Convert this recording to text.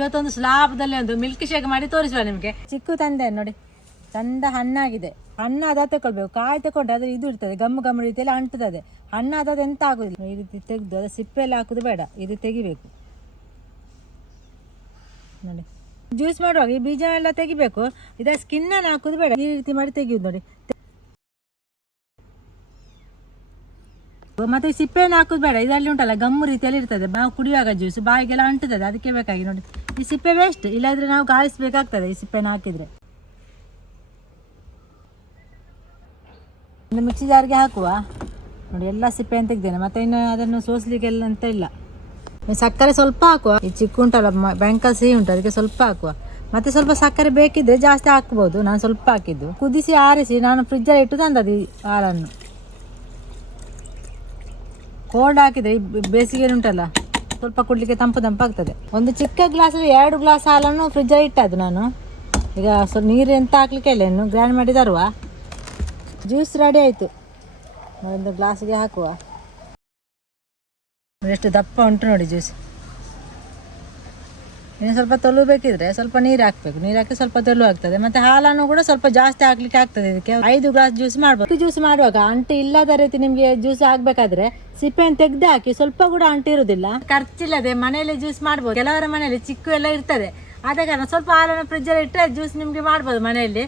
ಇವತ್ತೊಂದು ಸ್ಲಾಬ್ದಲ್ಲಿ ಒಂದು milk shake ಮಾಡಿ ತೋರಿಸುವ ನಿಮಗೆ. ಚಿಕ್ಕ ತಂದೆ ನೋಡಿ ಚಂದ ಹಣ್ಣಾಗಿದೆ. ಹಣ್ಣಾದ ತಗೊಳ್ಬೇಕು ಕಾಯಿ ತಗೊಂಡ್ರೆ ಅದ್ರ ಇದು ಇರ್ತದೆ, ಗಮ್ಮು ಗಮ್ಮು ರೀತಿಯಲ್ಲಿ ಅಂಟುತ್ತದೆ. ಹಣ್ಣಾದದ್ದು ಎಂತ ಆಗುದಿಲ್ಲ. ಈ ರೀತಿ ತೆಗೆದು ಅದು ಸಿಪ್ಪೆಲ್ಲ ಹಾಕುದು ಬೇಡ. ಇದು ತೆಗಿಬೇಕು. ನೋಡಿ. ಜ್ಯೂಸ್ ಮಾಡುವಾಗ ಈ ಬೀಜ ಎಲ್ಲ ತೆಗಿಬೇಕು. ಇದರ ಸ್ಕಿನ್ ಹಾಕುದು ಬೇಡ. ಈ ರೀತಿ ಮಾಡಿ ತೆಗಿಯುದು ನೋಡಿ. ಮತ್ತೆ ಸಿಪ್ಪೆ ಸಿಪ್ಪೆಯನ್ನು ಹಾಕುದು ಬೇಡ. ಇದರಲ್ಲಿ ಉಂಟಲ್ಲ, ಗಮ್ಮು ರೀತಿಯಲ್ಲಿ ಇರ್ತದೆ. ನಾವು ಕುಡಿಯುವಾಗ ಜ್ಯೂಸ್. ಬಾಯಿಗೆಲ್ಲ ಅಂಟುತ್ತದೆ. ಅದಕ್ಕೆ ಬೇಕಾಗಿ ನೋಡಿ. ಈ ಸಿಪ್ಪೆ ವೇಸ್ಟ್ ಇಲ್ಲಾದ್ರೆ ನಾವು ಗಾಳಿಸ್ಬೇಕಾಗ್ತದೆ ಈ ಸಿಪ್ಪೆನ ಹಾಕಿದ್ರೆ. ಒಂದು ಮಿಕ್ಸಿ ಜಾರಿಗೆ ಹಾಕುವ. ನೋಡಿ, ಎಲ್ಲ ಸಿಪ್ಪೆಯನ್ನು ತೆಗ್ದೇನೆ. ಮತ್ತೆ ಇನ್ನು ಅದನ್ನು ಸೋಸ್ಲಿಕ್ಕೆಲ್ಲ ಅಂತ ಇಲ್ಲ. ಸಕ್ಕರೆ ಸ್ವಲ್ಪ ಹಾಕುವ. ಈ ಚಿಕ್ಕ ಉಂಟಲ್ಲ ಭಯಂಕರ ಸಿಹಿ ಉಂಟು, ಅದಕ್ಕೆ ಸ್ವಲ್ಪ ಹಾಕುವ. ಮತ್ತೆ ಸ್ವಲ್ಪ ಸಕ್ಕರೆ ಬೇಕಿದ್ರೆ ಜಾಸ್ತಿ ಹಾಕ್ಬೋದು. ನಾನು ಸ್ವಲ್ಪ ಹಾಕಿದ್ದು. ಕುದಿಸಿ ಆರಿಸಿ ನಾನು ಫ್ರಿಜ್ಜಲ್ಲಿ ಇಟ್ಟು ತಂದದ್ದು ಈ ಹಾಲನ್ನು. ಕೋಲ್ಡ್ ಹಾಕಿದೆ ಈ ಬೇಸಿಗೆ ಉಂಟಲ್ಲ. ಸ್ವಲ್ಪ ಕುಡ್ಲಿಕ್ಕೆ ತಂಪು ತಂಪಾಗ್ತದೆ. ಒಂದು ಚಿಕ್ಕ ಗ್ಲಾಸಲ್ಲಿ ಎರಡು ಗ್ಲಾಸ್ ಹಾಲನ್ನು ಫ್ರಿಜ್ಜಲ್ಲಿ ಇಟ್ಟದ್ದು ನಾನು. ಈಗ ಸ್ವಲ್ಪ ನೀರು ಎಂತ ಹಾಕ್ಲಿಕ್ಕೆ ಇಲ್ಲ ಇನ್ನು. ಗ್ರೈಂಡ್ ಮಾಡಿ ತರುವ. ಜ್ಯೂಸ್ ರೆಡಿ ಆಯಿತು. ಒಂದು ಗ್ಲಾಸಿಗೆ ಹಾಕುವ. ಎಷ್ಟು ದಪ್ಪ ಉಂಟು ನೋಡಿ ಜ್ಯೂಸ್ ಇನ್ನು ಸ್ವಲ್ಪ ತೊಳಬೇಕಿದ್ರೆ ಸ್ವಲ್ಪ ನೀರು ಹಾಕ್ಬೇಕು. ನೀರು ಹಾಕಿ ಸ್ವಲ್ಪ ತೆಳು ಆಗ್ತದೆ. ಮತ್ತೆ ಹಾಲನ್ನು ಕೂಡ ಸ್ವಲ್ಪ ಜಾಸ್ತಿ ಹಾಕ್ಲಿಕ್ಕೆ ಆಗ್ತದೆ ಇದಕ್ಕೆ. ಐದು ಗ್ಲಾಸ್ ಜ್ಯೂಸ್ ಮಾಡ್ಬೋದು. ಜ್ಯೂಸ್ ಮಾಡುವಾಗ ಅಂಟಿ ಇಲ್ಲದ ರೀತಿ ನಿಮಗೆ ಜ್ಯೂಸ್ ಆಗ್ಬೇಕಾದ್ರೆ ಸಿಪ್ಪೆಯನ್ನು ತೆಗ್ದು ಹಾಕಿ ಸ್ವಲ್ಪ ಕೂಡ ಅಂಟಿ ಇರುವುದಿಲ್ಲ ಖರ್ಚಿಲ್ಲದೆ ಮನೆಯಲ್ಲಿ ಜ್ಯೂಸ್ ಮಾಡ್ಬೋದು. ಕೆಲವರ ಮನೆಯಲ್ಲಿ ಚಿಕ್ಕು ಎಲ್ಲ ಇರ್ತದೆ. ಆದ ಕಾರಣ ಸ್ವಲ್ಪ ಹಾಲನ್ನು ಫ್ರಿಜ್ಜಲ್ಲಿ ಇಟ್ಟರೆ ಜ್ಯೂಸ್ ನಿಮಗೆ ಮಾಡ್ಬೋದು ಮನೆಯಲ್ಲಿ.